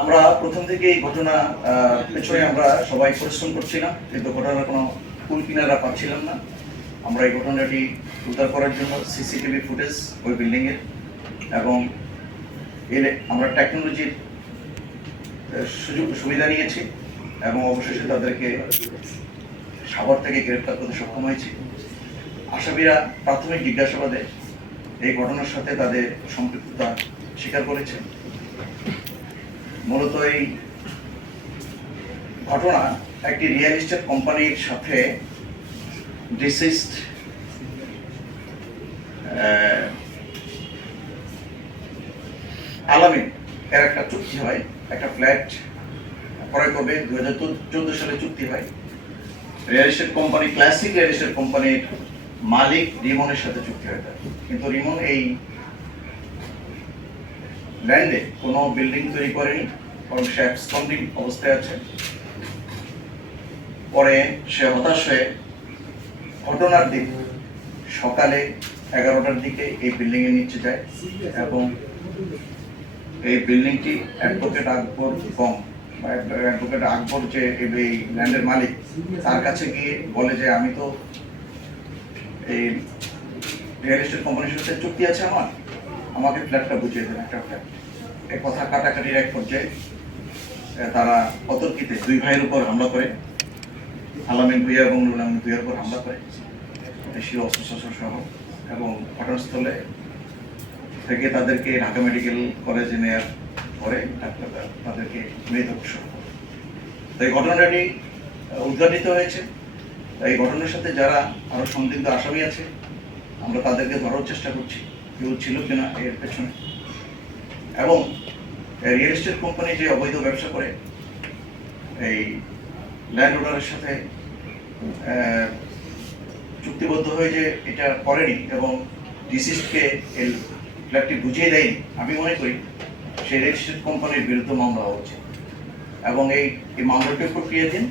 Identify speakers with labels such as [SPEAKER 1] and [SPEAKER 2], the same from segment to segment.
[SPEAKER 1] আমরা প্রথম থেকে এই ঘটনা পেছনে আমরা সবাই পরিশ্রম করছিলাম কিন্তু ঘটনার কোনো কুল কিনারা পাচ্ছিলাম না। আমরা এই ঘটনাটি উদ্ধার করার জন্য সিসিটিভি ফুটেজ ওই বিল্ডিংয়ের এবং এর আমরা টেকনোলজির সুযোগ সুবিধা নিয়েছি এবং অবশেষে তাদেরকে সাগর থেকে গ্রেপ্তার করতে সক্ষম হয়েছি। আসামিরা প্রাথমিক জিজ্ঞাসাবাদে এই ঘটনার সাথে তাদের সম্পৃক্ততা স্বীকার করেছে। মূলত এই ঘটনা একটি রিয়েল এস্টেট কোম্পানির সাথে ডিসিস্ট আলামিন এর একটা চুক্তি হয়, একটা ফ্ল্যাট ক্রয় করবে দু হাজার চোদ্দ সালে চুক্তি হয় real estate company classic real estate কোম্পানির মালিক রিমনের সাথে চুক্তি হয়। কিন্তু রিমন এই ল্যান্ডে কোনো বিল্ডিং তৈরি করেনি বরং সে অ্যাবসকন্ডিং অবস্থায় আছে। পরে সে হতাশ হয়ে ঘটনার দিন সকালে এগারোটার দিকে এই বিল্ডিং এর নিচে যায় এবং এই বিল্ডিংটি অ্যাডভোকেট আকবর কম। অ্যাডভোকেট আকবর যে এই ল্যান্ডের মালিক, তার কাছে গিয়ে বলে যে, আমি তো এই রিয়েল এস্টেট কোম্পানির সাথে চুক্তি আছে আমার। আমাকে ফ্ল্যাটটা বুঝিয়ে দেন, একটা ফ্ল্যাট এই কথা কাটাকাটির এক পর্যায়ে তারা অতর্কিতে দুই ভাইয়ের উপর হামলা করে। আলামিন ভুইয়া এবং নুরুল আমিন ভুইয়ার উপর হামলা করে। দেশীয় অস্ত্রশস্ত্র সহ এবং ঘটনাস্থলে থেকে তাদেরকে ঢাকা মেডিকেল কলেজে নেওয়ার পরে ডাক্তাররা তাদেরকে মৃত ঘোষণা করে। এই ঘটনাটি উদ্ঘাটিত হয়েছে। এই ঘটনার সাথে যারা আরও সংদিগ্ধ আসামি আছে, আমরা তাদেরকে ধরার চেষ্টা করছি। কেউ ছিল কিনা এর পেছনে। এবং রিয়েল এস্টেট কোম্পানি যে অবৈধ ব্যবসা করে, এই ল্যান্ড ওনারের সাথে চুক্তিবদ্ধ হয়ে যে এটা করেনি এবং ডিসিস্টকে এই ফ্ল্যাটটি বুঝিয়ে দেয়নি, আমি মনে করি সেই রিয়েল এস্টেট কোম্পানির বিরুদ্ধে মামলা হওয়া উচিত এবং এই এই মামলাটি প্রক্রিয়াধীন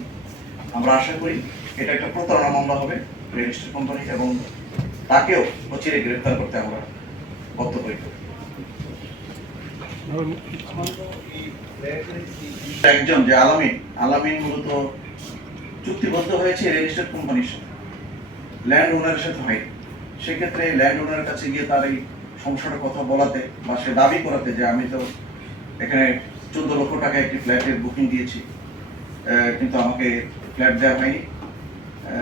[SPEAKER 1] আমরা আশা করি এটা একটা প্রতারণা মামলা হবে রিয়েল এস্টেট কোম্পানি এবং তাকেও অচিরে গ্রেফতার করতে আমরা বদ্ধপরিকর একজন যে আলামিন আলামিন মূলত চুক্তিবদ্ধ হয়েছে এস্টেট কোম্পানির সাথে ল্যান্ড ওনারের সাথে হয়নি সেক্ষেত্রে ল্যান্ড ওনারের কাছে গিয়ে তার এই সমস্যাটার কথা বলাতে বা সে দাবি করাতে যে আমি তো এখানে চোদ্দ লক্ষ টাকা একটি ফ্ল্যাটের বুকিং দিয়েছি কিন্তু আমাকে ফ্ল্যাট দেওয়া হয়নি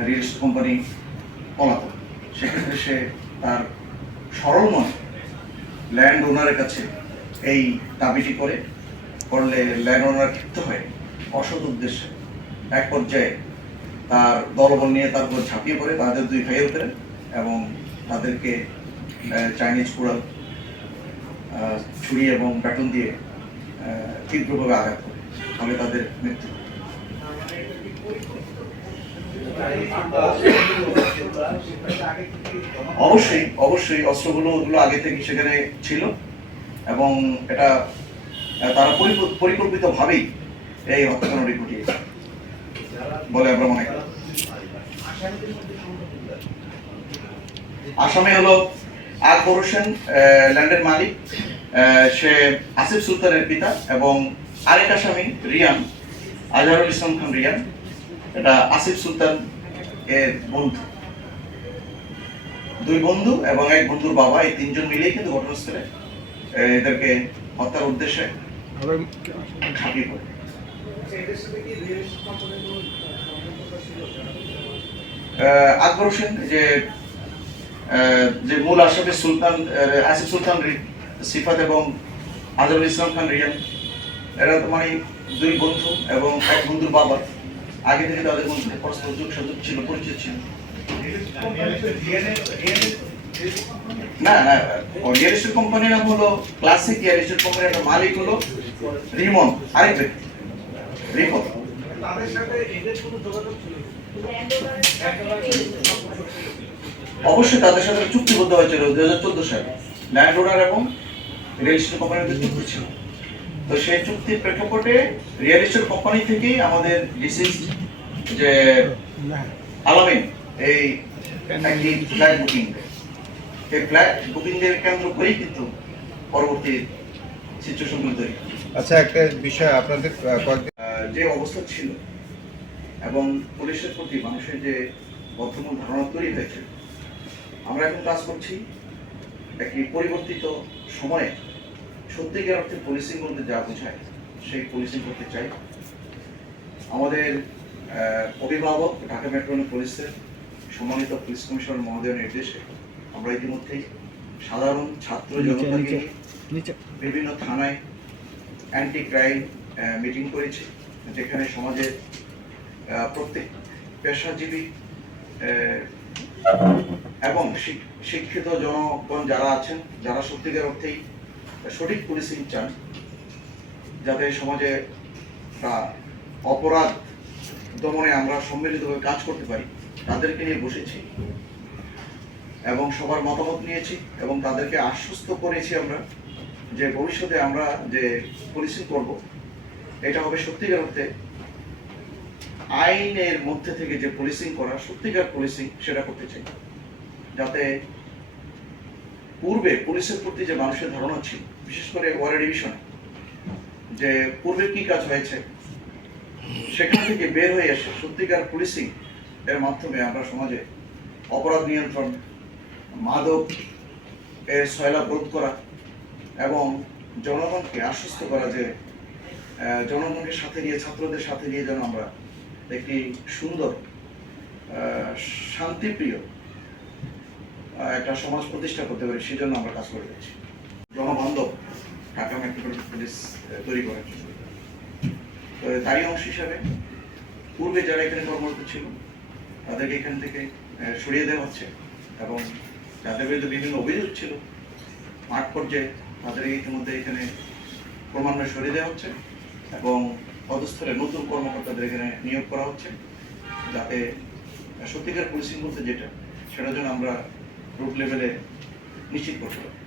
[SPEAKER 1] রিয়েল কোম্পানি পলাতো সেক্ষেত্রে সে তার সরল মনে ল্যান্ড ওনারের কাছে এই দাবিটি করে, করলে ল্যান্ড ওনার ক্ষিপ্ত হয় অসৎ উদ্দেশ্যে এক পর্যায়ে তার দলবল নিয়ে তার উপর ঝাঁপিয়ে পড়ে, তাদের দুই ভাইয়ের উপরে এবং তাদেরকে চাইনিজ কুড়াল ছুরি এবং ব্যাটন দিয়ে তীব্রভাবে আঘাত করে, ফলে তাদের মৃত্যু। অবশ্যই অবশ্যই অস্ত্রগুলো ওগুলো আগে থেকে সেখানে ছিল এবং এটা তারা পরিপ- পরিকল্পিতভাবেই এই হত্যাকাণ্ডটি ঘটিয়েছে বলে আমরা মনে করি। আসামে হলো আকবর হোসেন ল্যান্ডের মালিক সে আসিফ সুলতানের পিতা এবং আরেক আসামি, রিয়ান, আজহারুল ইসলাম খান রিয়ান। এটা আসিফ সুলতান এর বন্ধু। দুই বন্ধু এবং এক বন্ধুর বাবা এই তিনজন মিলেই কিন্তু ঘটনাস্থলে এদেরকে হত্যার উদ্দেশ্যে ঝাঁপিয়ে পড়ে। আকবর হোসেন যে আহ, যে মূল আশরাফি সুলতান আসিফ সুলতান সিফাত এবং আজহারুল ইসলাম খান রিয়ান এরা তো মানে দুই বন্ধু এবং এক বন্ধুর বাবা। আগে থেকে তাদের মধ্যে পরস্পর যোগ ছিল পরিচিত ছিল। না না নাম হলো ক্লাসিক মালিক হলো রিমন আরেক ব্যক্তি রিমন অবশ্যই তাদের সাথে চুক্তিবদ্ধ হয়েছিল দুই হাজার চোদ্দ সালে। ল্যান্ড ওনার এবং রিয়েল এস্টেট কোম্পানির মধ্যে চুক্তি ছিল। তো সেই চুক্তির প্রেক্ষাপটে রিয়েল এস্টেট কোম্পানি থেকেই আমাদের ডিসিজ যে আলামিন এই একটি ফ্ল্যাট বুকিং এই ফ্ল্যাট বুকিং এর কেন্দ্র করেই কিন্তু পরবর্তী সিচুয়েশনগুলো তৈরি
[SPEAKER 2] আচ্ছা একটা বিষয় আপনাদের
[SPEAKER 1] যে অবস্থা ছিল এবং পুলিশের প্রতি মানুষের যে বর্তমান ধারণা তৈরি হয়েছে আমরা এখন কাজ করছি একটি পরিবর্তিত সময়ে। সত্যিকার অর্থে পুলিশিং বলতে যা বোঝায় সেই পুলিশিং করতে চাই। আমাদের অভিভাবক ঢাকা মেট্রোপলিটন পুলিশের সম্মানিত পুলিশ কমিশনার মহোদয়ের নির্দেশে আমরা ইতিমধ্যেই সাধারণ ছাত্র জনতাকে বিভিন্ন থানায় অ্যান্টি ক্রাইম মিটিং করেছি যেখানে সমাজের প্রত্যেক পেশাজীবী এবং শিক্ষিত জনগণ যারা আছেন যারা সত্যিকার অর্থেই সঠিক পুলিশিং চান যাতে সমাজে অপরাধ দমনে আমরা সম্মিলিতভাবে কাজ করতে পারি। তাদেরকে নিয়ে বসেছি। এবং সবার মতামত নিয়েছি এবং তাদেরকে আশ্বস্ত করেছি আমরা যে ভবিষ্যতে আমরা যে পুলিশিং করব, এটা হবে সত্যিকার অর্থে আইনের মধ্যে থেকে যে পুলিশিং করা, সত্যিকার পুলিশিং সেটা করতে চাই। যাতে পূর্বে পুলিশের প্রতি যে মানুষের ধারণা ছিল, বিশেষ করে ওয়ার ডিভিশনে, যে পূর্বে কি কাজ হয়েছে, সেখান থেকে বের হয়ে এসে সত্যিকার পুলিশিং এর মাধ্যমে আমরা সমাজে অপরাধ নিয়ন্ত্রণ মাদক এর সয়লা রোধ করা এবং জনগণকে আশ্বস্ত করা যে আহ, জনগণকে সাথে নিয়ে ছাত্রদের সাথে নিয়ে যেন আমরা একটি সুন্দর শান্তিপ্রিয় একটা সমাজ প্রতিষ্ঠা করতে পারি সেজন্য আমরা কাজ করে যাচ্ছি। জনবান্ধব ঢাকা মেট্রোপলিটন পুলিশ তৈরি করার জন্য। তো তারই অংশ হিসাবে পূর্বে যারা এখানে কর্মরত ছিল তাদেরকে এখান থেকে সরিয়ে দেওয়া হচ্ছে। এবং যাদের বিরুদ্ধে বিভিন্ন অভিযোগ ছিল। মাঠ পর্যায়ে তাদের ইতিমধ্যে এখানে ক্রমান্বয়ে সরিয়ে দেওয়া হচ্ছে এবং পদস্থলে নতুন কর্মকর্তাদের এখানে নিয়োগ করা হচ্ছে। যাতে সত্যিকার পুলিশিং বলতে যেটা, সেটার জন্য আমরা রুট লেভেলে নিশ্চিত করতে পারি।